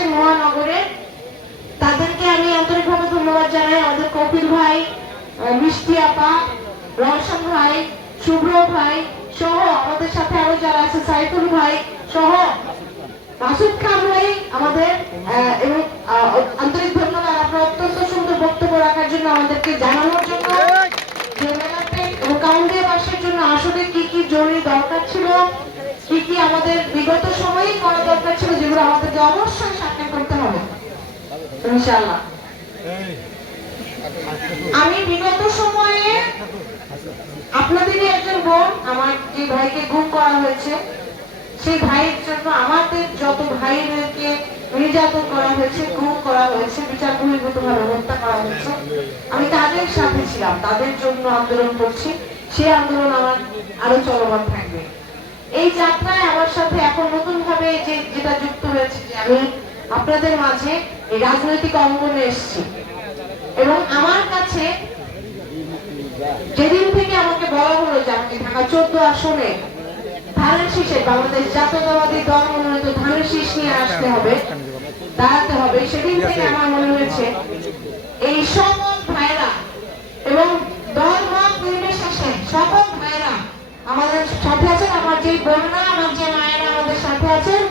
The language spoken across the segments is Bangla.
আছেন মহানগরে। তাদেরকে আমি আন্তরিকভাবে ধন্যবাদ জানাই। আমাদের কপিল ভাই মিষ্টি আপা, রওশন ভাই, শুভ্র ভাই সহ আমাদের সাথে আরও যারা আছে, সাইফুল ভাই সহ মাসুদ খান ভাই আমাদের এবং আন্তরিক ধন্যবাদ। আপনার অত্যন্ত সুন্দর বক্তব্য রাখার জন্য আমাদেরকে জানানোর জন্য এবং বাসের জন্য আসলে কি কি জরুরি দরকার ছিল, কি কি আমাদের বিগত সময়েই করা দরকার ছিল, যেগুলো আমাদেরকে অবশ্যই আমি বিগত সময়ে আপনাদেরই একজন বোন, আমার যে ভাইকে গুম করা হয়েছে, সেই ভাইয়ের জন্য আমাদের যত ভাইদেরকে নির্যাতন করা হয়েছে, গুম করা হয়েছে বিচার বহির্ভূত ভাবে হত্যা করা হয়েছে, আমি তাদের সাথে ছিলাম, তাদের জন্য আন্দোলন করছি, সেই আন্দোলন আমার আরও চলমান থাকবে। এই যাত্রায় আমার সাথে এখন নতুন ভাবে যে যেটা যুক্ত হয়েছে যে আমি আপনাদের মাঝে এই রাজনৈতিক অঙ্গনে এসেছি। এবং আমার কাছে যেদিন থেকে আমাকে বলা হলো যে আমাকে ঢাকা চোদ্দ আসনে ধানের শীষে বাংলাদেশ জাতীয়তাবাদী দল মনোনীত ধানের শীষ নিয়ে আসতে হবে দাঁড়াতে হবে সেদিন থেকে আমার মনে হয়েছে এই সকল ভাইরা এবং দল মত নির্বিশেষে সকল ভাইরা আমাদের সাথে আছেন আমার যে বোনরা আমার যে মায়েরা আমাদের সাথে আছেন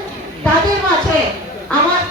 তাদের মাঝে আমার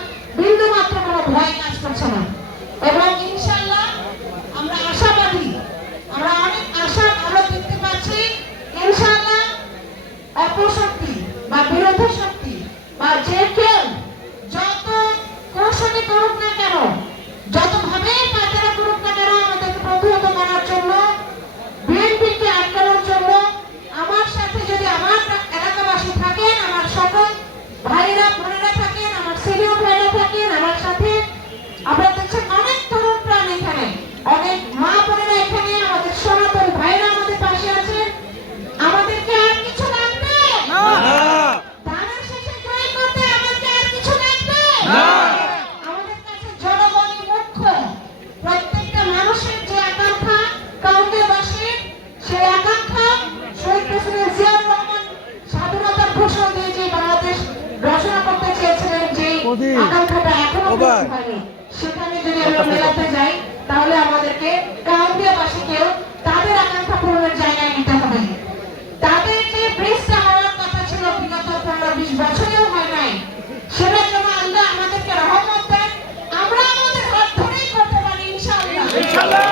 আকাঙ্ক্ষাটা এখনও পূরণ হয়নি। সেখানে যদি আমরা মেলাতে যাই তাহলে আমাদেরকে কাউন্টিয়াবাসীকেও তাদের আকাঙ্ক্ষা পূরণের জায়গায় নিতে হবে। তাদের যে ব্রিজটা হওয়ার কথা ছিল বিগত পনেরো বিশ বছরেও হয় নাই সেটার জন্য আল্লাহ আমাদেরকে রহমত দেন। আমরা আমাদের হাত ধরেই করতে পারি ইনশাআল্লাহ।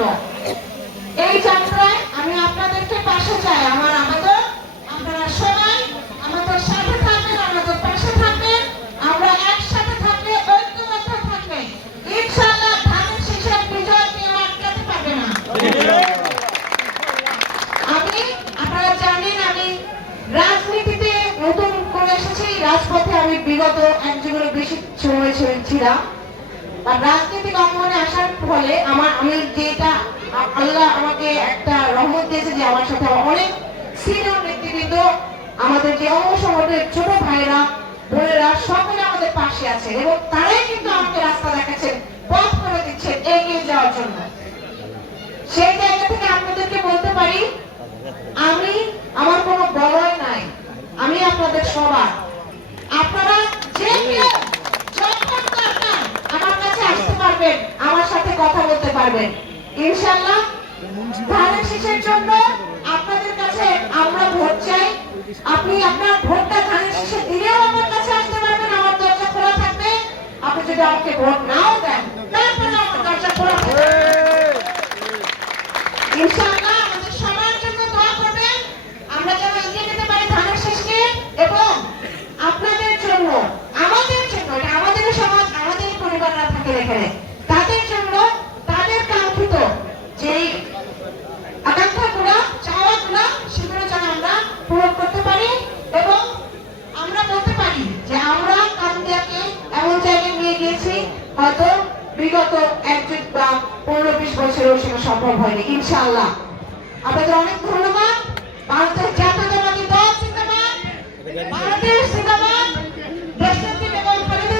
এই যাত্রায় আমি আপনাদেরকে পাশে চাই। আমার আমাদের, আপনারা সবাই আমাদের সাথে থাকবেন, আমাদের পাশে থাকবেন। আমরা একসাথে থাকলে, ঐক্যবদ্ধ থাকবেন ইনশাআল্লাহ ধানের শেষের বিজয় কেউ আটকাতে পারবে না। আমি, আপনারা জানেন, আমি রাজনীতিতে নতুন করে এসেছি। রাজপথে আমি বিগত এক যুগের বেশি সময় ছিল- ছিলাম। রাজনৈতিক অঙ্গনে আসার ফলে আমার আমি যেটা আল্লাহ আমাকে একটা রহমত দিয়েছে যে আমার সাথে অনেক সিনিয়র নেতৃবৃন্দ আমাদের যে অঙ্গ সংগঠনের ছোট ভাইরা বোনেরা সকলে আমাদের পাশে আছে এবং তারাই কিন্তু আমাকে রাস্তা দেখাচ্ছেন, পথ করে দিচ্ছেন এগিয়ে যাওয়ার জন্য। সেই জায়গা থেকে আপনাদেরকে বলতে পারি, আমি, আমার কোনো বলয় নাই। আমি আপনাদের সবার। আপনারা যে কেউ যখন দরকার আমার কাছে আসতে পারবেন আমার সাথে কথা বলতে পারবেন। ইনশাআল্লাহ, ধানের শীষের জন্য আপনাদের কাছে আমরা ভোট চাই। আপনি আপনার ভোটটা ধানের শীষে দিলেও আমার কাছে আসতে পারবেন, আমার দরজা খোলা থাকবে। আপনি যদি আমাকে ভোট নাও দেন ম্যাট্রিক বা পনেরো বিশ বছরেও সেটা সম্ভব হয়নি ইনশাআল্লাহ। আপনাদের অনেক ধন্যবাদ। ভারতের জাতীয়তাবাদী ভারতের জিন্দাবাদ দেশের বেগম খালেদা